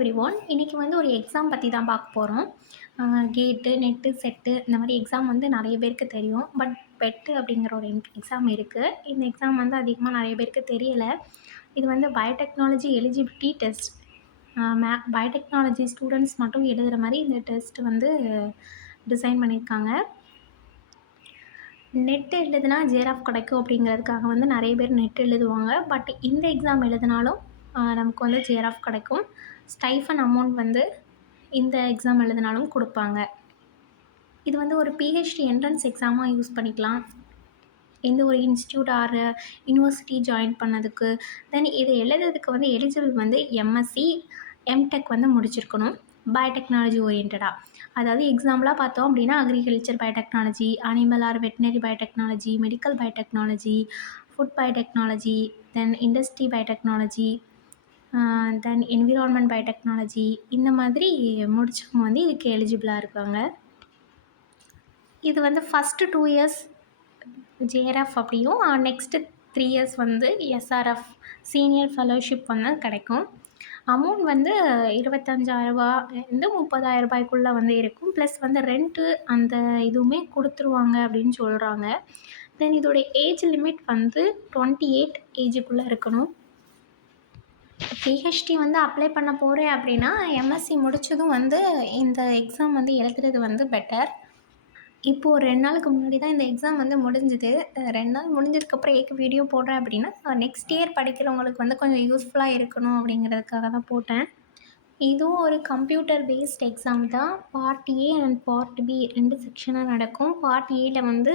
Everyone. இன்னைக்கு வந்து ஒரு எக்ஸாம் பத்தி தான் பார்க்க போறோம். கேட்டு, நெட்டு, செட்டு இந்த மாரி எக்ஸாம் வந்து நெறைய பேருக்கு தெரியும். பட் பெட் அப்படிங்கிற ஒரு எக்ஸாம் இருக்கு. இந்த எக்ஸாம் வந்து அதிகமா நெறைய பேருக்கு தெரியல. இது வந்து biotechnology eligibility test. Biotechnology students மட்டும் எழுதுற மாரி இந்த டெஸ்ட் வந்து டிசைன் பண்ணியிருக்காங்க. நெட் எழுதுனா ஜேஆர்எஃப் கிடைக்கும் அப்படிங்கிறதுக்காக வந்து நெறைய பேர் நெட் எழுதுவாங்க. பட் இந்த எக்ஸாம் எழுதுனாலும் நமக்கு வந்து ஜேஆர்எஃப் கிடைக்கும். ஸ்டைஃபன் அமௌண்ட் வந்து இந்த எக்ஸாம் எழுதுனாலும் குடுப்பாங்க. இது வந்து ஒரு பிஹெச்டி என்ட்ரன்ஸ் எக்ஸாமா யூஸ் பண்ணிக்கலாம். எந்த ஒரு இன்ஸ்டிடியூட் ஆர் யூனிவர்சிட்டி ஜாயின் பண்ணதுக்கு. தென் இதை எழுதுறதுக்கு வந்து எலிஜிபிள் வந்து எம்எஸ்சி, எம்டெக் வந்து முடிச்சிருக்கணும். பயோடெக்னாலஜி ஓரியன்டடா. அதாவது எக்ஸாம்பிளா பார்த்தோம் அப்படின்னா agriculture biotechnology, animal R veterinary biotechnology, medical biotechnology, food biotechnology, தென் இண்டஸ்ட்ரி பயோடெக்னாலஜி, தென் என்விரான்மெண்ட் பயோடெக்னாலஜி இந்த மாதிரி முடிச்சவங்க வந்து இதுக்கு எலிஜிபிளாக இருக்காங்க. இது வந்து ஃபஸ்ட்டு 2 இயர்ஸ் ஜேஆர்எஃப் அப்படியும் நெக்ஸ்ட்டு 3 இயர்ஸ் வந்து எஸ்ஆர்எஃப் சீனியர் ஃபெலோஷிப் வந்து கிடைக்கும். அமௌண்ட் வந்து ரூ. 25,000 ரூ. 30,000 வந்து இருக்கும். ப்ளஸ் வந்து ரெண்ட்டு அந்த இதுவுமே கொடுத்துருவாங்க அப்படின்னு சொல்கிறாங்க. தென் இதோடைய ஏஜ் லிமிட் வந்து 28 ஏஜுக்குள்ளே இருக்கணும். பிஹெச்டி வந்து அப்ளை பண்ண போகிறேன் அப்படின்னா எம்எஸ்சி முடித்ததும் வந்து இந்த எக்ஸாம் வந்து எழுதுறது வந்து பெட்டர். இப்போது ஒரு 2 நாளுக்கு முன்னாடி தான் இந்த எக்ஸாம் வந்து முடிஞ்சுது. 2 நாள் முடிஞ்சதுக்கப்புறம் ஏக்கு வீடியோ போடுறேன் அப்படின்னா நெக்ஸ்ட் இயர் படிக்கிறவங்களுக்கு வந்து கொஞ்சம் யூஸ்ஃபுல்லாக இருக்கணும் அப்படிங்கிறதுக்காக தான் போட்டேன். இதுவும் ஒரு கம்ப்யூட்டர் பேஸ்ட் எக்ஸாம் தான். Part A and part B 2 செக்ஷனாக நடக்கும். பார்ட் ஏல வந்து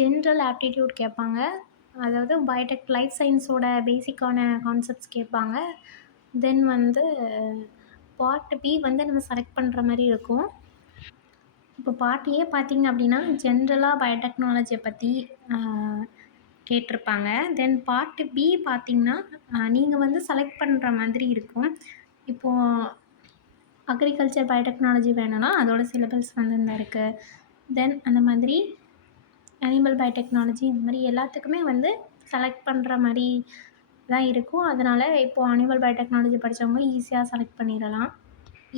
ஜென்ரல் ஆப்டிடியூட் கேட்பாங்க. அதாவது பயோடெக் லைஃப் சயின்ஸோட பேசிக்கான கான்செப்ட்ஸ் கேட்பாங்க. தென் வந்து பார்ட் பி வந்து நம்ம செலக்ட் பண்ணுற மாதிரி இருக்கும். இப்போ பார்ட் ஏ பார்த்தீங்க அப்படின்னா ஜென்ரலாக பயோடெக்னாலஜியை பற்றி கேட்டிருப்பாங்க. தென் பார்ட் பி பார்த்தீங்கன்னா நீங்கள் வந்து செலக்ட் பண்ணுற மாதிரி இருக்கும். இப்போது அக்ரிகல்ச்சர் பயோடெக்னாலஜி வேணும்னா அதோட சிலபஸ் வந்து இந்த இருக்குது. தென் அந்த மாதிரி அனிமல் பயோடெக்னாலஜி இந்த மாதிரி எல்லாத்துக்குமே வந்து செலக்ட் பண்ணுற மாதிரி தான் இருக்கும். அதனால் இப்போது அனிமல் பயோடெக்னாலஜி படித்தவங்க ஈஸியாக செலக்ட் பண்ணிடலாம்.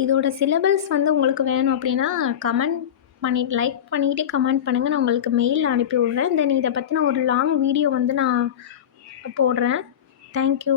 இதோட சிலபஸ் வந்து உங்களுக்கு வேணும் அப்படின்னா லைக் பண்ணிவிட்டு கமெண்ட் பண்ணுங்கள். நான் உங்களுக்கு மெயில் அனுப்பி விட்றேன். தென் இதை பற்றின ஒரு லாங் வீடியோ வந்து நான் போடுறேன். தேங்க்யூ.